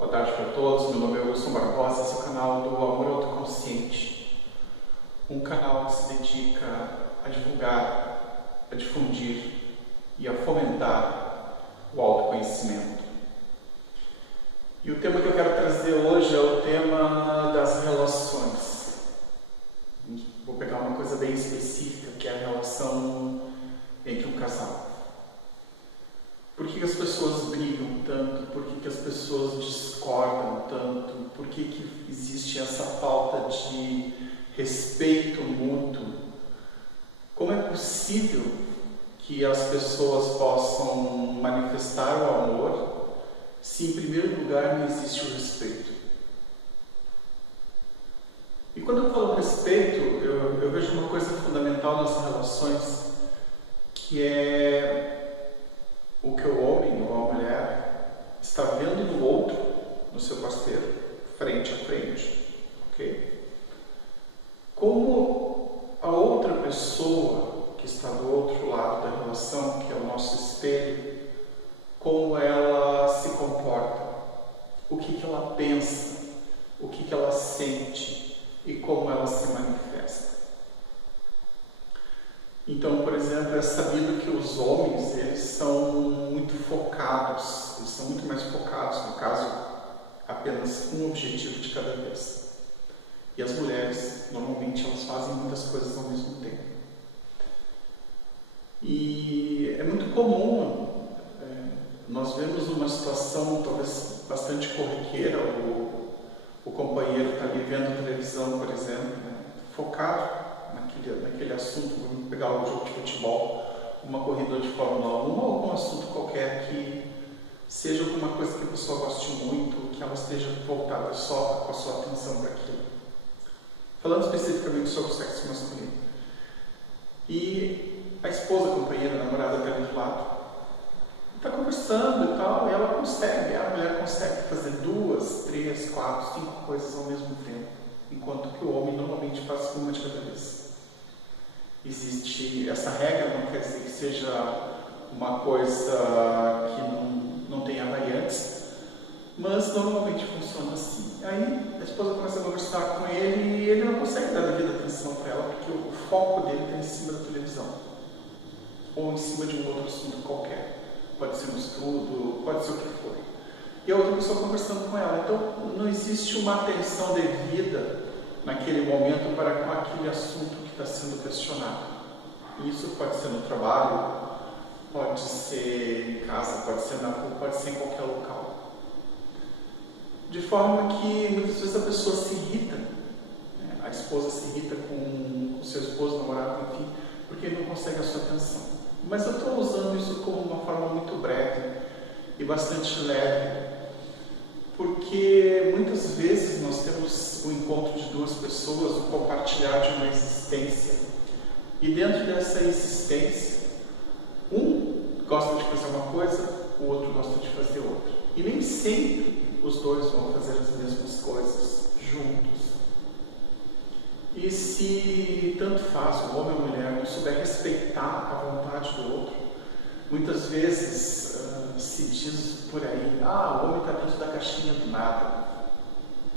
Boa tarde para todos, meu nome é Wilson Barbosa, esse é o canal do Amor Autoconsciente, um canal que se dedica a divulgar, a difundir e a fomentar o autoconhecimento. E o tema que eu quero trazer hoje é o tema das relações. Vou pegar uma coisa bem específica, que é a relação entre um casal. Por que as pessoas brigam tanto? Por que as pessoas discordam tanto? Por que existe essa falta de respeito mútuo? Como é possível que as pessoas possam manifestar o amor se em primeiro lugar não existe o respeito? E quando eu falo respeito, eu vejo uma coisa fundamental nas relações, que é o que o homem ou a mulher está vendo no outro, no seu parceiro, frente a frente, ok? Como a outra pessoa que está do outro lado da relação, que é o nosso espelho, como ela se comporta, o que ela pensa, o que ela sente e como ela se manifesta. Então, por exemplo, é sabido que os homens, eles são muito focados, eles são muito mais focados, no caso, apenas um objetivo de cada vez. E as mulheres, normalmente, elas fazem muitas coisas ao mesmo tempo. E é muito comum, nós vemos uma situação talvez bastante corriqueira, o companheiro está ali vendo televisão, por exemplo, focado naquele assunto, vamos pegar um jogo de futebol, uma corrida de Fórmula 1 ou algum assunto qualquer que seja alguma coisa que a pessoa goste muito, que ela esteja voltada só com a sua atenção para aquilo. Falando especificamente sobre o sexo masculino. E a esposa, a companheira, a namorada está ali do lado, está conversando e tal, e ela consegue, a mulher consegue fazer 2, 3, 4, 5 coisas ao mesmo tempo, enquanto que o homem normalmente faz uma de cada vez. Existe essa regra, não quer dizer que seja uma coisa que não tenha variantes, mas normalmente funciona assim. Aí a esposa começa a conversar com ele e ele não consegue dar devida atenção para ela, porque o foco dele está em cima da televisão, ou em cima de um outro assunto qualquer. Pode ser um estudo, pode ser o que for. E a outra pessoa conversando com ela. Então não existe uma atenção devida naquele momento para com aquele assunto que está sendo questionado. Isso pode ser no trabalho, pode ser em casa, pode ser na rua, pode ser em qualquer local. De forma que muitas vezes a pessoa se irrita, né? A esposa se irrita com o seu esposo, namorado, enfim, porque ele não consegue a sua atenção. Mas eu estou usando isso como uma forma muito breve e bastante leve, porque muitas vezes nós temos o encontro de duas pessoas, o compartilhar de uma existência, e dentro dessa existência, um gosta de fazer uma coisa, o outro gosta de fazer outra. E nem sempre os dois vão fazer as mesmas coisas juntos. E se tanto faz o homem ou a mulher não souber respeitar a vontade do outro, muitas vezes se diz por aí, o homem está dentro da caixinha do nada.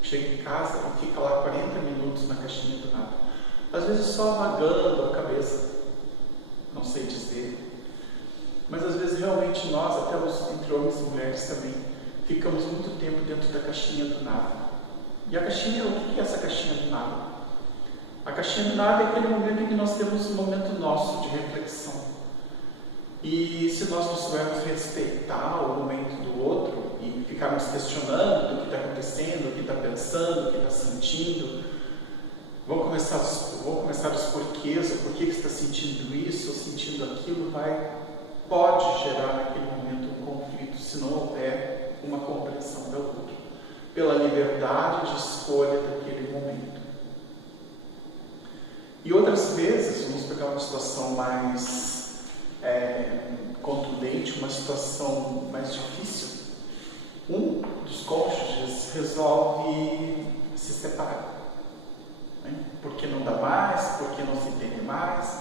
Chega em casa e fica lá 40 minutos na caixinha do nada. Às vezes só vagando a cabeça, não sei dizer. Mas às vezes realmente nós, até entre homens e mulheres também, ficamos muito tempo dentro da caixinha do nada. E a caixinha, o que é essa caixinha do nada? A caixinha do nada é aquele momento em que nós temos um momento nosso de reflexão. E se nós não soubermos respeitar o momento do outro e ficarmos questionando do que está acontecendo, o que está pensando, o que está sentindo, vão começar os porquês, o porquê que está sentindo isso ou sentindo aquilo, pode gerar naquele momento um conflito se não houver uma compreensão pelo outro, pela liberdade de escolha daquele momento. E outras vezes, vamos pegar uma situação mais contundente, uma situação mais difícil, um dos cônjuges resolve se separar, né? Porque não dá mais, porque não se entende mais,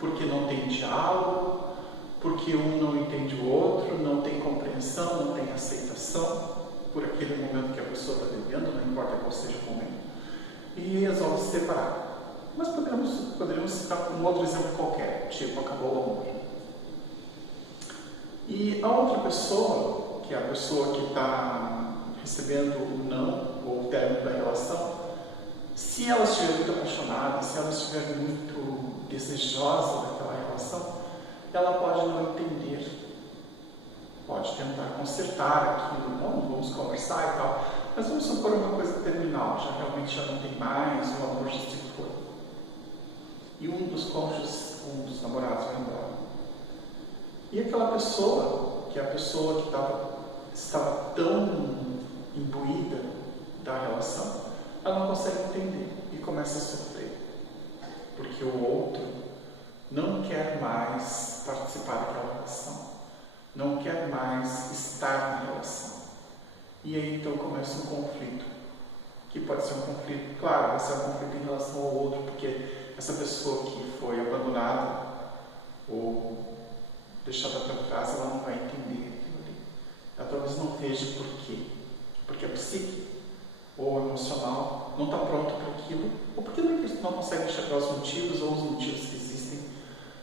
porque não tem diálogo, porque um não entende o outro, não tem compreensão, não tem aceitação. por aquele momento que a pessoa está vivendo, não importa qual seja o momento, e resolve se separar. Mas poderíamos citar um outro exemplo qualquer, tipo, acabou o amor. E a outra pessoa, que é a pessoa que está recebendo o não, ou o término da relação, se ela estiver muito apaixonada, se ela estiver muito desejosa daquela relação, ela pode não entender, pode tentar consertar aquilo, não, vamos conversar e tal, mas vamos supor uma coisa terminal, realmente já não tem mais, o amor já se foi. E um dos cônjuges, um dos namorados vai embora. E aquela pessoa, que é a pessoa que estava tão imbuída da relação, ela não consegue entender e começa a sofrer. Porque o outro não quer mais participar daquela relação, não quer mais estar na relação. E aí então começa um conflito, que pode ser um conflito, claro, vai ser um conflito em relação ao outro, porque essa pessoa que foi abandonada ou deixada para trás, ela não vai entender aquilo ali. Ela talvez não veja por quê. Porque a psique ou emocional não está pronto para aquilo, ou porque não consegue enxergar os motivos, ou os motivos que existem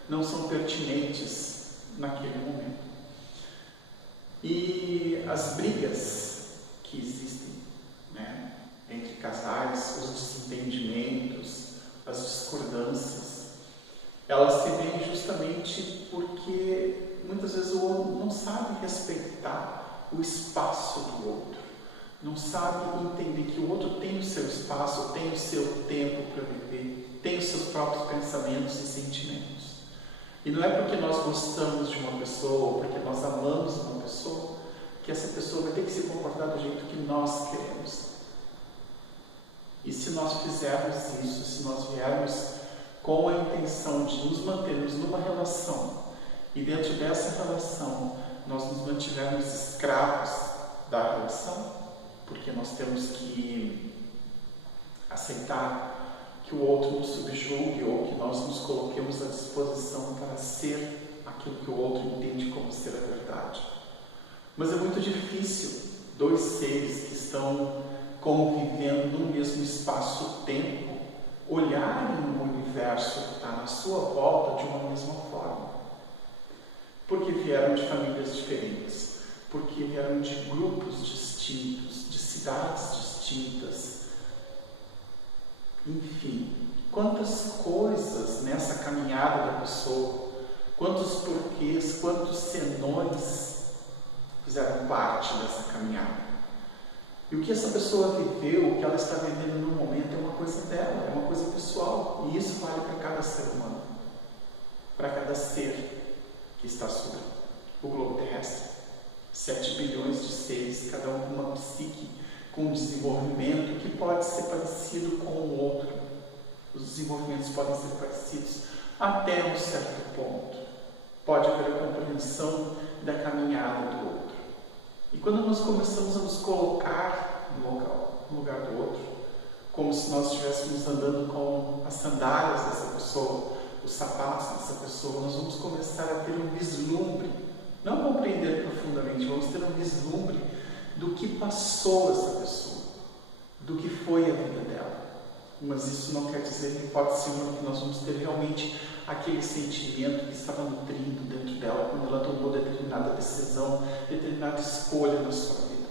não são pertinentes naquele momento. E as brigas que existem, né, entre casais, os desentendimentos, as discordâncias, elas se vêm justamente porque muitas vezes o outro não sabe respeitar o espaço do outro, não sabe entender que o outro tem o seu espaço, tem o seu tempo para viver, tem os seus próprios pensamentos e sentimentos. E não é porque nós gostamos de uma pessoa, ou porque nós amamos uma pessoa, que essa pessoa vai ter que se comportar do jeito que nós queremos. E se nós fizermos isso, se nós viermos com a intenção de nos mantermos numa relação, e dentro dessa relação nós nos mantivermos escravos da relação, porque nós temos que aceitar que o outro nos subjugue ou que nós nos coloquemos à disposição para ser aquilo que o outro entende como ser a verdade. Mas é muito difícil dois seres que estão convivendo no mesmo espaço-tempo olharem o universo que está na sua volta de uma mesma forma. Porque vieram de famílias diferentes, porque vieram de grupos distintos, de cidades distintas. Enfim, quantas coisas nessa caminhada da pessoa, quantos porquês, quantos senões fizeram parte dessa caminhada. E o que essa pessoa viveu, o que ela está vivendo no momento, é uma coisa dela, é uma coisa pessoal. E isso vale para cada ser humano, para cada ser que está sobre o globo terrestre. 7 bilhões de seres, cada um com uma psique, com um desenvolvimento que pode ser parecido com o outro. Os desenvolvimentos podem ser parecidos até um certo ponto. Pode haver a compreensão da caminhada do outro. E quando nós começamos a nos colocar no lugar do outro, como se nós estivéssemos andando com as sandálias dessa pessoa, os sapatos dessa pessoa, nós vamos começar a ter um vislumbre, não compreender profundamente, vamos ter um vislumbre do que passou essa pessoa, do que foi a vida dela. Mas isso não quer dizer, em hipótese nenhuma, que nós vamos ter realmente aquele sentimento que estava nutrindo dentro dela quando ela tomou determinada decisão, determinada escolha na sua vida.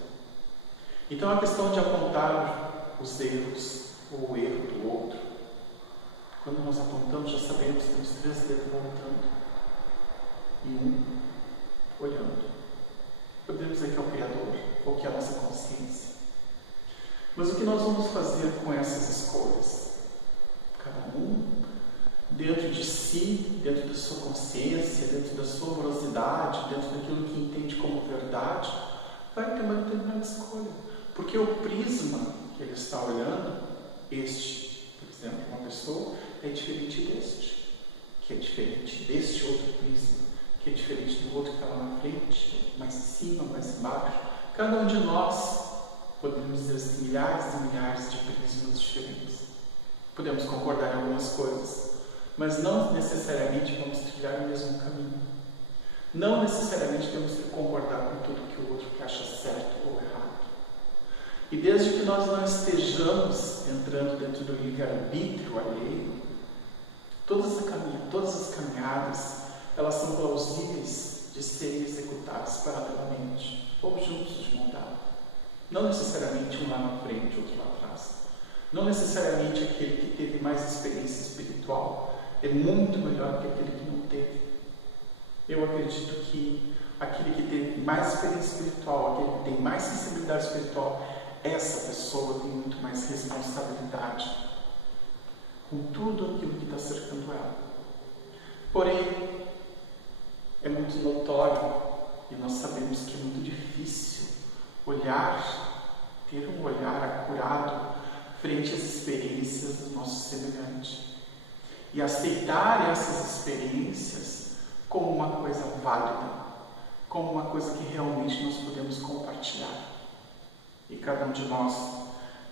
Então a questão de apontar os erros ou o erro do outro, quando nós apontamos, já sabemos que temos 3 dedos apontando e um olhando. Podemos dizer que é o Criador ou que é a nossa consciência. Mas o que nós vamos fazer com essas escolhas? Cada um, dentro de si, dentro da sua consciência, dentro da sua amorosidade, dentro daquilo que entende como verdade, vai ter uma determinada escolha. Porque o prisma que ele está olhando, este, por exemplo, uma pessoa, é diferente deste, que é diferente deste outro prisma, que é diferente do outro que está lá na frente, mais em cima, mais embaixo. Cada um de nós, podemos dizer assim, milhares e milhares de prismas diferentes. Podemos concordar em algumas coisas, mas não necessariamente vamos trilhar o mesmo caminho. Não necessariamente temos que concordar com tudo que o outro acha certo ou errado. E desde que nós não estejamos entrando dentro do livre-arbítrio alheio, todas as caminhadas, elas são plausíveis de serem executadas paralelamente, ou juntos de mão dada. Não necessariamente um lá na frente, outro lá atrás. Não necessariamente aquele que teve mais experiência espiritual é muito melhor que aquele que não teve. Eu acredito que aquele que teve mais experiência espiritual, aquele que tem mais sensibilidade espiritual, essa pessoa tem muito mais responsabilidade com tudo aquilo que está cercando ela. Porém, é muito notório e nós sabemos que é muito difícil ter um olhar acurado frente às experiências do nosso semelhante e aceitar essas experiências como uma coisa válida, como uma coisa que realmente nós podemos compartilhar. E cada um de nós,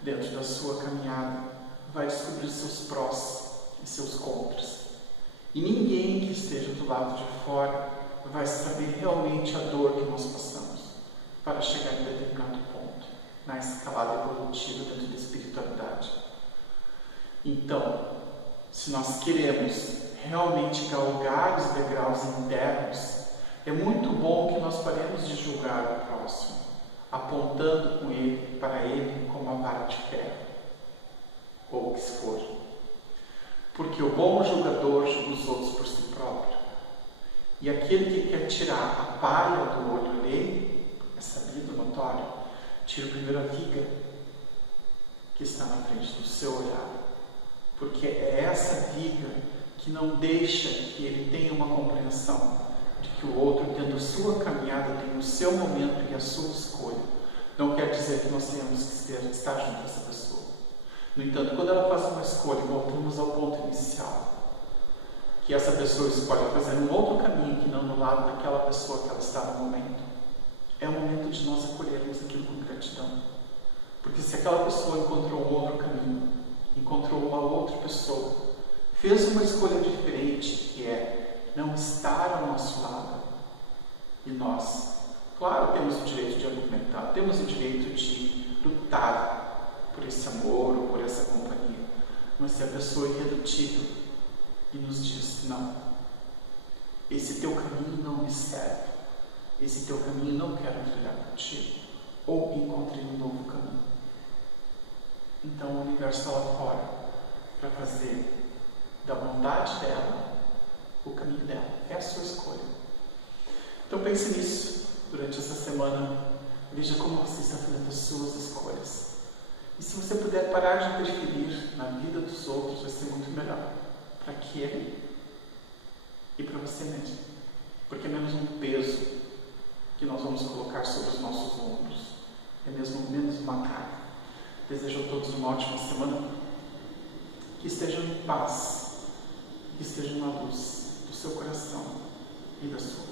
dentro da sua caminhada, vai descobrir seus prós e seus contras. E ninguém que esteja do lado de fora vai saber realmente a dor que nós passamos para chegar em determinado ponto, na escalada evolutiva dentro da espiritualidade. Então, se nós queremos realmente galgar os degraus internos, é muito bom que nós paremos de julgar o próximo, apontando para ele como a vara de ferro, ou o que for. Porque o bom julgador julga os outros por si próprio. E aquele que quer tirar a palha do olho alheio, é sabido, notório, tira primeiro a viga que está na frente do seu olhar. Porque é essa viga que não deixa que ele tenha uma compreensão de que o outro, tendo a sua caminhada, tem o seu momento e a sua escolha. Não quer dizer que nós tenhamos que estar junto com essa pessoa. No entanto, quando ela faz uma escolha, voltamos ao ponto inicial, que essa pessoa escolhe fazer um outro caminho que não do lado daquela pessoa que ela está no momento, é o momento de nós acolhermos aquilo com gratidão. Porque se aquela pessoa encontrou um outro caminho, encontrou uma outra pessoa, fez uma escolha diferente, que é não estar ao nosso lado, e nós, claro, temos o direito de argumentar, temos o direito de lutar por esse amor ou por essa companhia, mas se a pessoa é irredutível e nos diz, não, esse teu caminho não me serve, esse teu caminho não quero trilhar contigo, ou encontrei um novo caminho. Então o universo está lá fora para fazer da vontade dela o caminho dela, é a sua escolha. Então pense nisso durante essa semana, veja como você está fazendo as suas escolhas. E se você puder parar de interferir na vida dos outros, vai ser muito melhor para aquele e para você mesmo. Porque é menos um peso que nós vamos colocar sobre os nossos ombros. É mesmo menos uma carga. Desejo a todos uma ótima semana. Que estejam em paz. Que estejam na luz do seu coração e da sua.